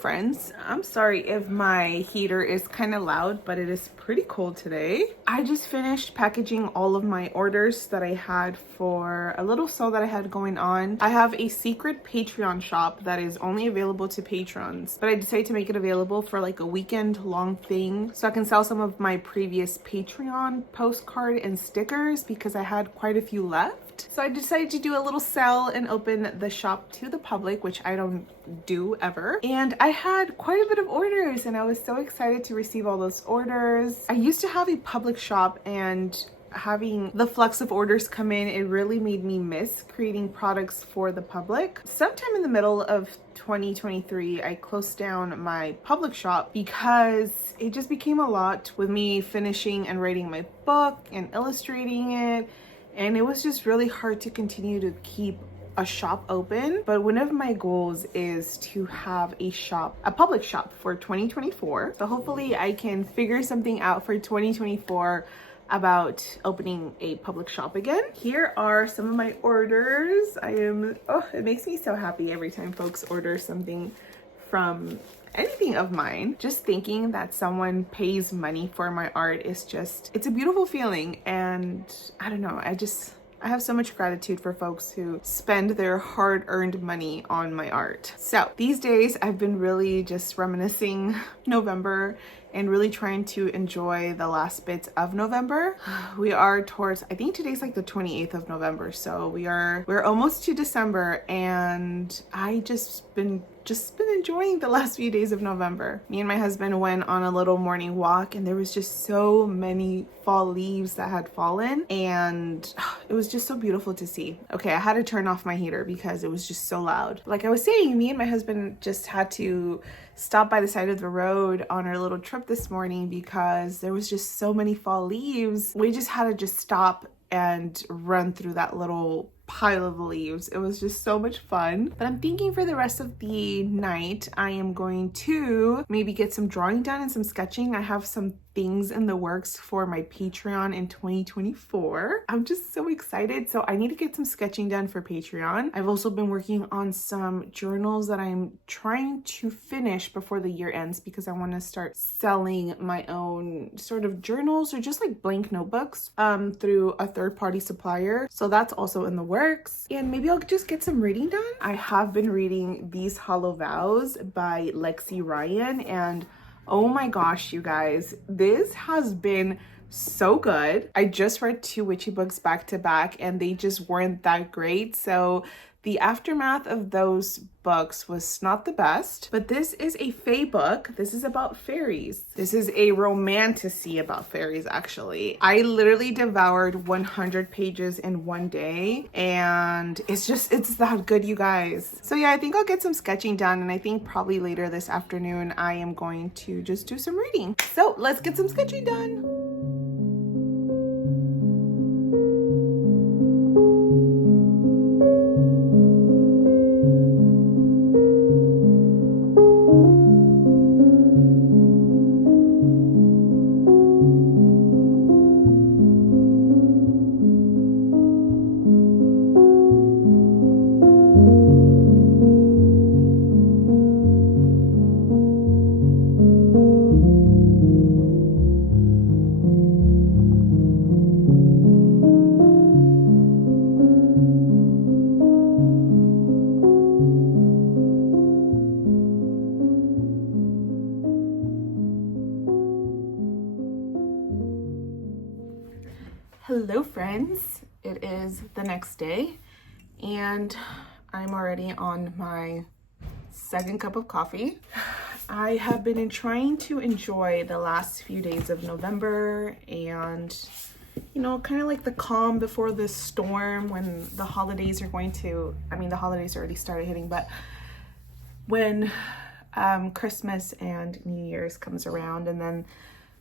Friends, I'm sorry if my heater is kind of loud, but it is pretty cold today. I just finished packaging all of my orders that I had for a little sale that I had going on. I have a secret Patreon shop that is only available to patrons, but I decided to make it available for like a weekend long thing so I can sell some of my previous Patreon postcard and stickers because I had quite a few left. So I decided to do a little sale and open the shop to the public, which I don't do ever. And I had quite a bit of orders and I was so excited to receive all those orders. I used to have a public shop, and having the flux of orders come in, it really made me miss creating products for the public. Sometime in the middle of 2023, I closed down my public shop because it just became a lot with me finishing and writing my book and illustrating it. And it was just really hard to continue to keep a shop open. But one of my goals is to have a public shop for 2024. So hopefully I can figure something out for 2024 about opening a public shop again. Here are some of my orders. It makes me so happy every time folks order something from anything of mine. Just thinking that someone pays money for my art is just, it's a beautiful feeling. And I don't know, I have so much gratitude for folks who spend their hard-earned money on my art. So these days I've been really just reminiscing November and really trying to enjoy the last bits of November. We are towards, I think today's like the 28th of November. So we're almost to December, and I just been enjoying the last few days of November. Me and my husband went on a little morning walk, and there was just so many fall leaves that had fallen, and it was just so beautiful to see. Okay, I had to turn off my heater because it was just so loud. Like I was saying, me and my husband just had to stop by the side of the road on our little trip this morning because there was just so many fall leaves. We just had to just stop and run through that little pile of leaves. It was just so much fun. But I'm thinking for the rest of the night, I am going to maybe get some drawing done and some sketching. I have some things in the works for my Patreon in 2024. I'm just so excited. So I need to get some sketching done for Patreon. I've also been working on some journals that I'm trying to finish before the year ends because I want to start selling my own sort of journals or just like blank notebooks through a third-party supplier. So that's also in the works. And maybe I'll just get some reading done. I have been reading These Hollow Vows by Lexi Ryan, and oh my gosh, you guys, this has been so good. I just read 2 witchy books back to back and they just weren't that great. So the aftermath of those books was not the best, but this is a fae book. This is about fairies. This is a romanticy about fairies, actually. I literally devoured 100 pages in one day, and it's that good, you guys. So yeah, I think I'll get some sketching done, and I think probably later this afternoon, I am going to just do some reading. So let's get some sketching done. Hello friends, it is the next day and I'm already on my second cup of coffee. I have been trying to enjoy the last few days of November and, you know, kind of like the calm before the storm when the holidays are the holidays already started hitting, but when Christmas and New Year's comes around, and then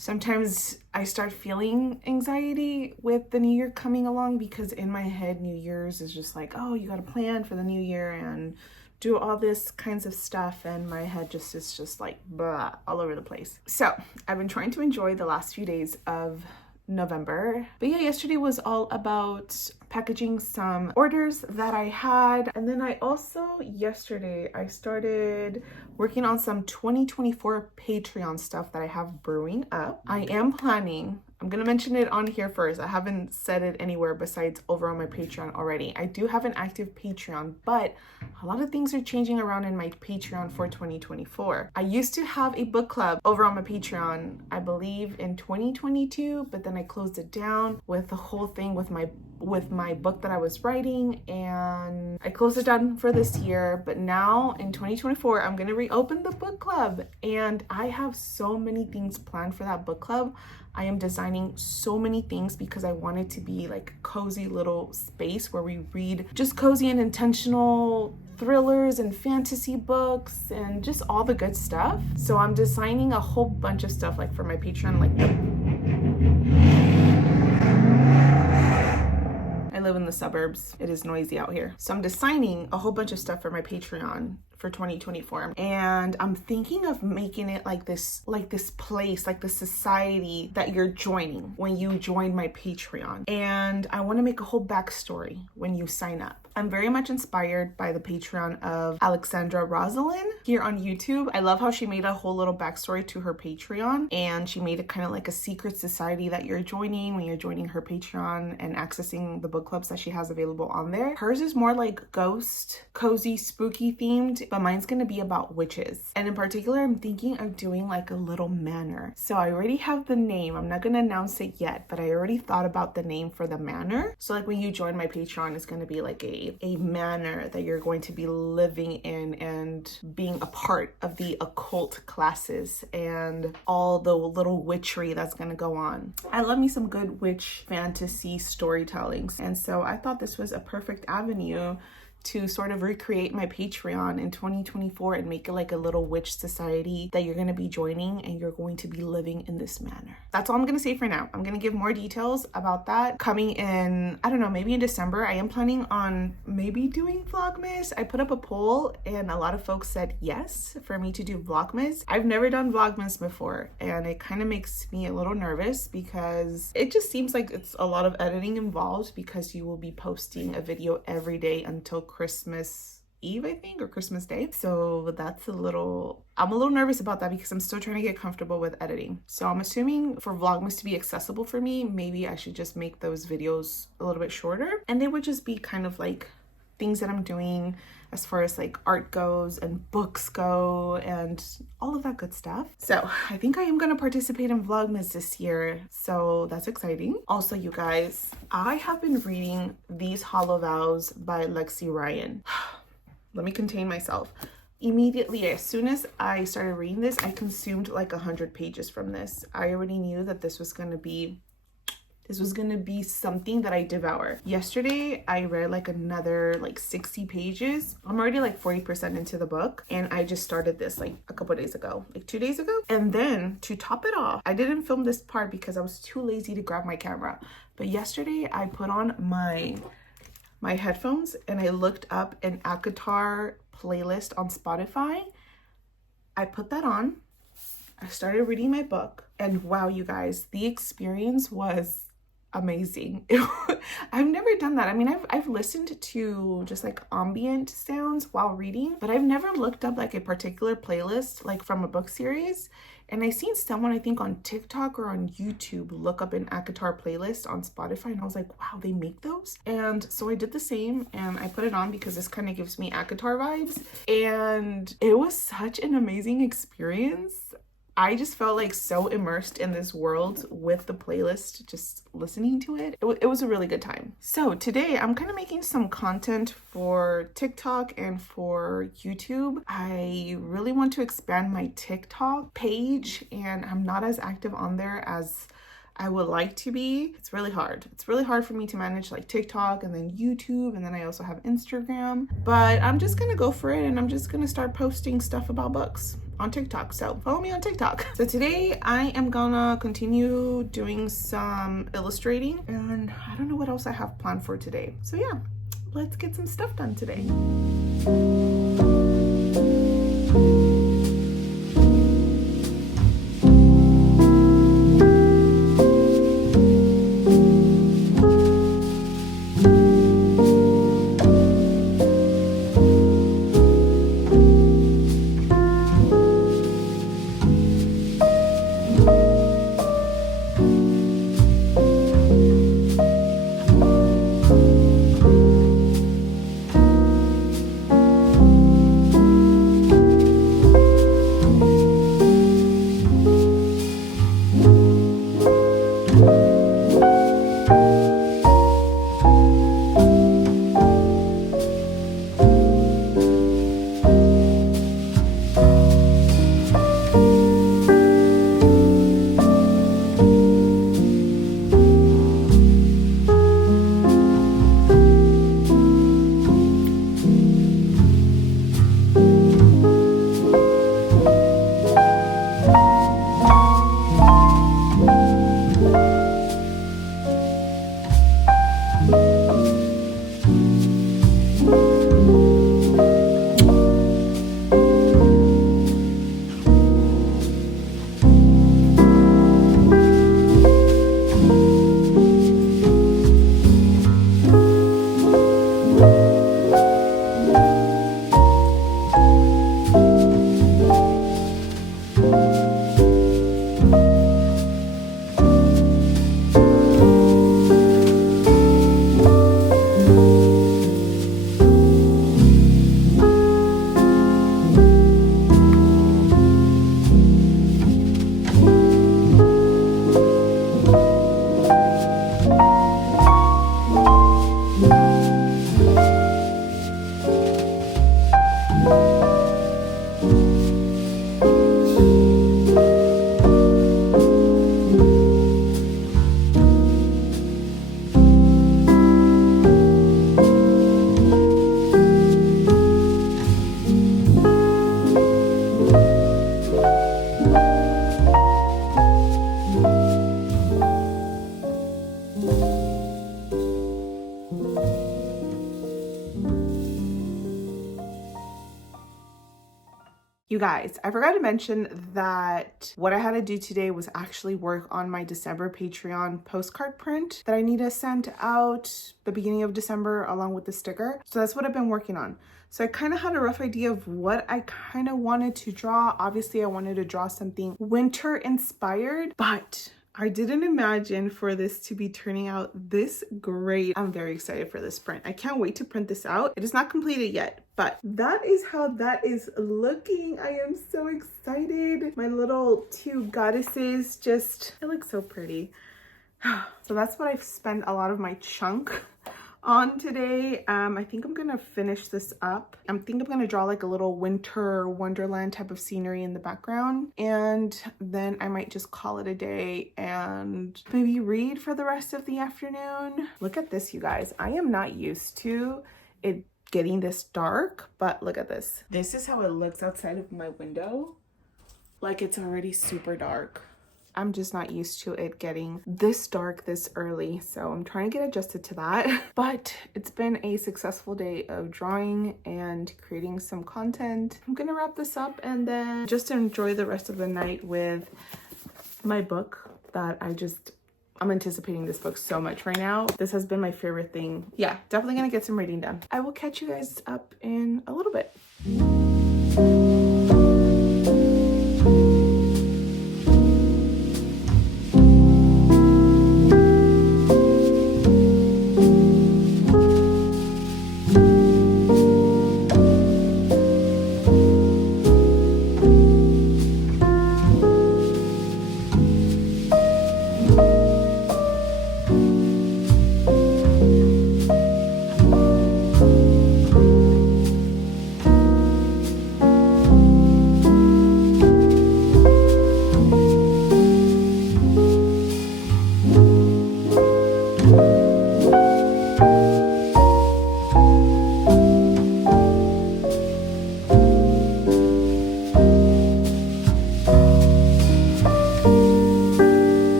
sometimes I start feeling anxiety with the new year coming along because in my head, New Year's is just like, oh, you got to plan for the new year and do all this kinds of stuff. And my head is just like blah, all over the place. So I've been trying to enjoy the last few days of November. But yeah, yesterday was all about packaging some orders that I had. And then I also, yesterday, I started working on some 2024 Patreon stuff that I have brewing up. I am planning, I'm gonna mention it on here first. I haven't said it anywhere besides over on my Patreon already. I do have an active Patreon, but a lot of things are changing around in my Patreon for 2024. I used to have a book club over on my Patreon, I believe in 2022, but then I closed it down with the whole thing with my book that I was writing, and I closed it down for this year. But now in 2024, I'm gonna reopen the book club, and I have so many things planned for that book club. I am designing so many things because I want it to be like a cozy little space where we read just cozy and intentional thrillers and fantasy books and just all the good stuff. So I'm designing a whole bunch of stuff like for my Patreon, like I live in the suburbs. It is noisy out here. So I'm designing a whole bunch of stuff for my Patreon for 2024, and I'm thinking of making it like this place, like the society that you're joining when you join my Patreon. And I want to make a whole backstory when you sign up. I'm very much inspired by the Patreon of Alexandra Rosalind here on YouTube. I love how she made a whole little backstory to her Patreon, and she made it kind of like a secret society that you're joining when you're joining her Patreon and accessing the book clubs that she has available on there. Hers is more like ghost, cozy, spooky themed, but mine's gonna be about witches. And in particular, I'm thinking of doing like a little manor. So I already have the name. I'm not gonna announce it yet, but I already thought about the name for the manor. So like when you join my Patreon, it's gonna be like a manor that you're going to be living in and being a part of the occult classes and all the little witchery that's gonna go on. I love me some good witch fantasy storytellings. And so I thought this was a perfect avenue to sort of recreate my Patreon in 2024 and make it like a little witch society that you're going to be joining, and you're going to be living in this manner. That's all I'm going to say for now. I'm going to give more details about that coming in, I don't know, maybe in December. I am planning on maybe doing Vlogmas. I put up a poll and a lot of folks said yes for me to do Vlogmas. I've never done Vlogmas before, and it kind of makes me a little nervous because it just seems like it's a lot of editing involved, because you will be posting a video every day until Christmas Eve, I think, or Christmas Day. So that's I'm a little nervous about that because I'm still trying to get comfortable with editing. So I'm assuming for Vlogmas to be accessible for me, maybe I should just make those videos a little bit shorter, and they would just be kind of like things that I'm doing as far as like art goes and books go and all of that good stuff. So I think I am going to participate in Vlogmas this year. So that's exciting. Also, you guys, I have been reading These Hollow Vows by Lexi Ryan. Let me contain myself. Immediately, as soon as I started reading this, I consumed like 100 pages from this. I already knew that this was going to be something that I devour. Yesterday, I read like another like 60 pages. I'm already like 40% into the book, and I just started this like a couple days ago, like 2 days ago. And then to top it off, I didn't film this part because I was too lazy to grab my camera. But yesterday, I put on my headphones and I looked up an ACOTAR playlist on Spotify. I put that on. I started reading my book, and wow, you guys, the experience was amazing. I've never done that. I mean, I've listened to just like ambient sounds while reading, but I've never looked up like a particular playlist like from a book series. And I seen someone, I think on TikTok or on YouTube, look up an ACOTAR playlist on Spotify, and I was like, wow, they make those? And so I did the same, and I put it on because this kind of gives me ACOTAR vibes, and it was such an amazing experience. I just felt like so immersed in this world with the playlist, just listening to it. It was a really good time. So today I'm kind of making some content for TikTok and for YouTube. I really want to expand my TikTok page, and I'm not as active on there as I would like to be. It's really hard. It's really hard for me to manage like TikTok and then YouTube, and then I also have Instagram. But I'm just gonna go for it, and I'm just gonna start posting stuff about books on TikTok. So follow me on TikTok. So today I am gonna continue doing some illustrating, and I don't know what else I have planned for today. So yeah, let's get some stuff done today. You guys, I forgot to mention that what I had to do today was actually work on my December Patreon postcard print that I need to send out the beginning of December along with the sticker. So that's what I've been working on. So I kind of had a rough idea of what I kind of wanted to draw. Obviously, I wanted to draw something winter inspired, but I didn't imagine for this to be turning out this great. I'm very excited for this print. I can't wait to print this out. It is not completed yet, but that is how that is looking. I am so excited. My little two goddesses just, it looks so pretty. So that's what I've spent a lot of my chunk on today. I think I'm gonna finish this up. I think I'm gonna draw like a little winter wonderland type of scenery in the background, and then I might just call it a day and maybe read for the rest of the afternoon. Look at this, you guys. I am not used to it getting this dark, but look at this. This is how it looks outside of my window. Like, it's already super dark. I'm just not used to it getting this dark this early, so I'm trying to get adjusted to that. But it's been a successful day of drawing and creating some content. I'm gonna wrap this up and then just enjoy the rest of the night with my book that I'm anticipating this book so much right now. This has been my favorite thing. Yeah, definitely gonna get some reading done. I will catch you guys up in a little bit.